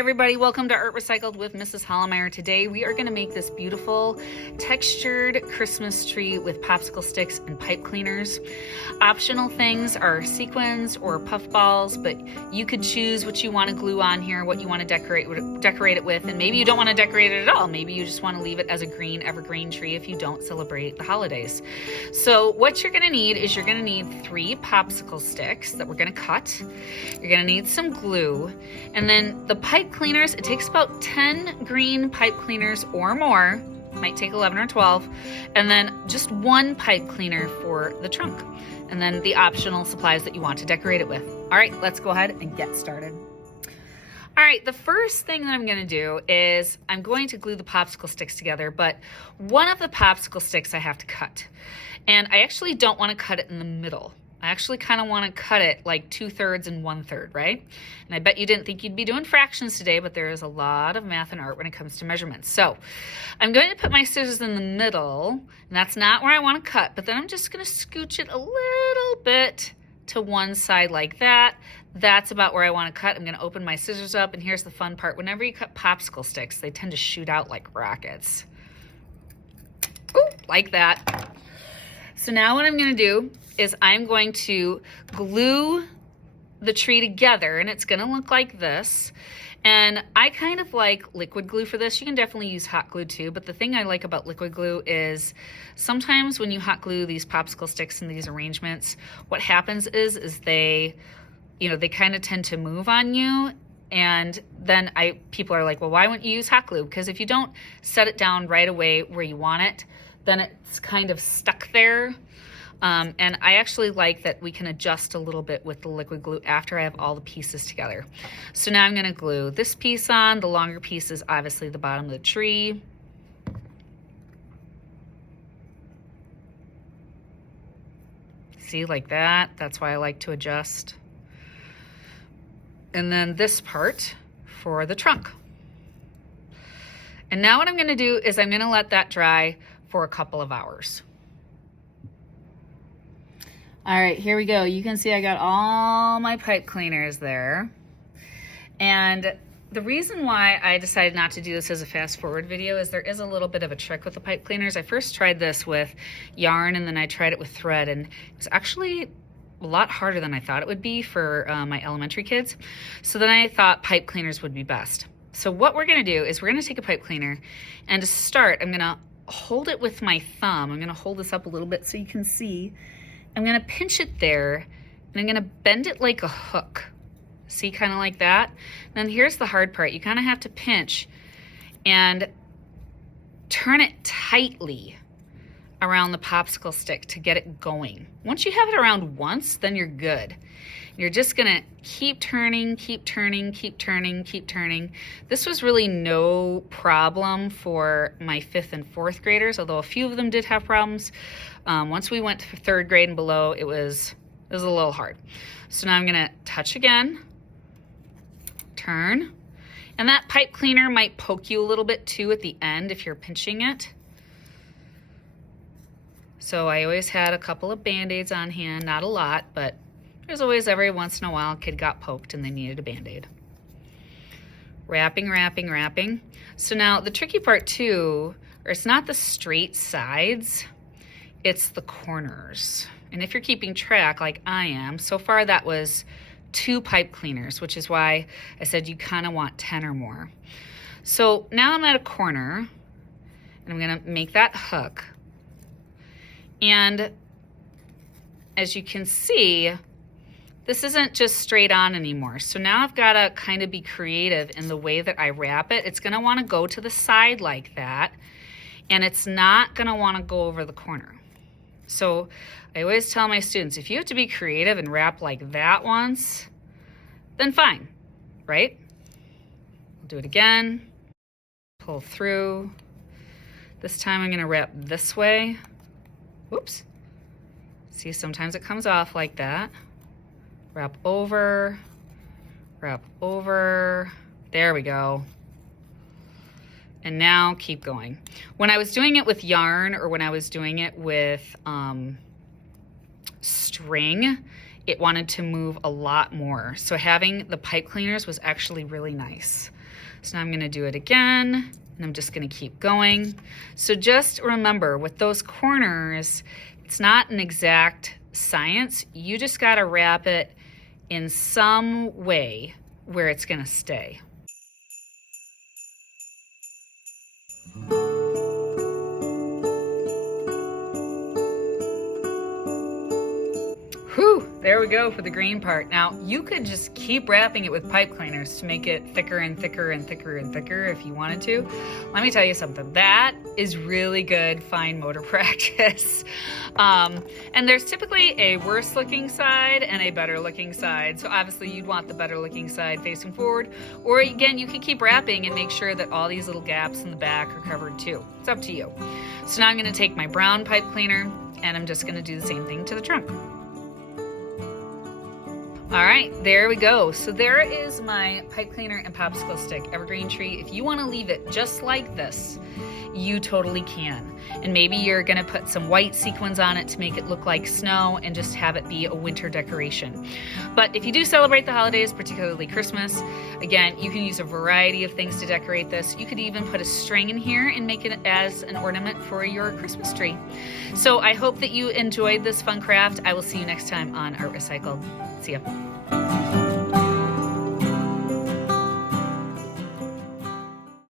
everybody, welcome to Art Recycled with Mrs. Hollemeyer. Today we are going to make this beautiful textured Christmas tree with popsicle sticks and pipe cleaners. Optional things are sequins or puff balls, but you could choose what you want to glue on here, what you want to decorate it with, and maybe you don't want to decorate it at all. Maybe you just want to leave it as a green evergreen tree if you don't celebrate the holidays. So what you're going to need is you're going to need 3 popsicle sticks that we're going to cut. You're going to need some glue, and then the pipe cleaners, it takes about 10 green pipe cleaners or more, might take 11 or 12, and then just 1 pipe cleaner for the trunk, and then the optional supplies that you want to decorate it with. All right, let's go ahead and get started. All right, the first thing that I'm going to do is I'm going to glue the popsicle sticks together, but one of the popsicle sticks I have to cut, and I actually don't want to cut it in the middle. I actually kind of want to cut it like 2/3 and 1/3, right? And I bet you didn't think you'd be doing fractions today, but there is a lot of math and art when it comes to measurements. So I'm going to put my scissors in the middle, and that's not where I want to cut, but then I'm just going to scooch it a little bit to one side like that. That's about where I want to cut. I'm going to open my scissors up, and here's the fun part. Whenever you cut popsicle sticks, they tend to shoot out like rockets. Ooh, like that. So now what I'm going to do is I'm going to glue the tree together, and it's going to look like this. And I kind of like liquid glue for this. You can definitely use hot glue too, but the thing I like about liquid glue is sometimes when you hot glue these popsicle sticks in these arrangements, what happens is they, they kind of tend to move on you. And then people are like, well, why wouldn't you use hot glue? Because if you don't set it down right away where you want it, then it's kind of stuck there. And I actually like that we can adjust a little bit with the liquid glue after I have all the pieces together. So now I'm going to glue this piece on. The longer piece is obviously the bottom of the tree. See, like that. That's why I like to adjust. And then this part for the trunk. And now what I'm going to do is I'm going to let that dry for a couple of hours. All right, here we go. You can see I got all my pipe cleaners there. And the reason why I decided not to do this as a fast forward video is there is a little bit of a trick with the pipe cleaners. I first tried this with yarn, and then I tried it with thread, and it was actually a lot harder than I thought it would be for my elementary kids. So then I thought pipe cleaners would be best. So what we're gonna do is we're gonna take a pipe cleaner, and to start, I'm gonna hold it with my thumb. I'm gonna hold this up a little bit so you can see. I'm gonna pinch it there, and I'm gonna bend it like a hook. See, kind of like that? Then here's the hard part. You kind of have to pinch and turn it tightly around the popsicle stick to get it going. Once you have it around once, then you're good. You're just gonna keep turning, keep turning, keep turning, keep turning. This was really no problem for my 5th and 4th graders, although a few of them did have problems. Once we went to 3rd grade and below, it was a little hard. So now I'm gonna touch again, turn, and that pipe cleaner might poke you a little bit too at the end if you're pinching it. So I always had a couple of Band-Aids on hand, not a lot, but there's always every once in a while a kid got poked and they needed a Band-Aid. Wrapping, wrapping, wrapping. So now the tricky part too, or it's not the straight sides, it's the corners. And if you're keeping track like I am, so far that was 2 pipe cleaners, which is why I said you kind of want 10 or more. So now I'm at a corner, and I'm gonna make that hook. And as you can see, this isn't just straight on anymore. So now I've got to kind of be creative in the way that I wrap it. It's going to want to go to the side like that, and it's not going to want to go over the corner. So I always tell my students, if you have to be creative and wrap like that once, then fine, right? I'll do it again, pull through. This time I'm going to wrap this way. Whoops. See, sometimes it comes off like that. Wrap over, there we go. And now keep going. When I was doing it with yarn, or when I was doing it with string, it wanted to move a lot more. So having the pipe cleaners was actually really nice. So now I'm gonna do it again, and I'm just gonna keep going. So just remember, with those corners, it's not an exact science. You just gotta wrap it in some way where it's gonna stay. Whew, there we go for the green part. Now, you could just keep wrapping it with pipe cleaners to make it thicker and thicker and thicker and thicker if you wanted to. Let me tell you something, that is really good fine motor practice. And there's typically a worse looking side and a better looking side. So obviously you'd want the better looking side facing forward. Or again, you can keep wrapping and make sure that all these little gaps in the back are covered too. It's up to you. So now I'm gonna take my brown pipe cleaner and I'm just gonna do the same thing to the trunk. All right, there we go. So there is my pipe cleaner and popsicle stick evergreen tree. If you want to leave it just like this, you totally can. And maybe you're gonna put some white sequins on it to make it look like snow and just have it be a winter decoration. But if you do celebrate the holidays, particularly Christmas, again, you can use a variety of things to decorate this. You could even put a string in here and make it as an ornament for your Christmas tree. So I hope that you enjoyed this fun craft. I will see you next time on Art Recycled. See ya.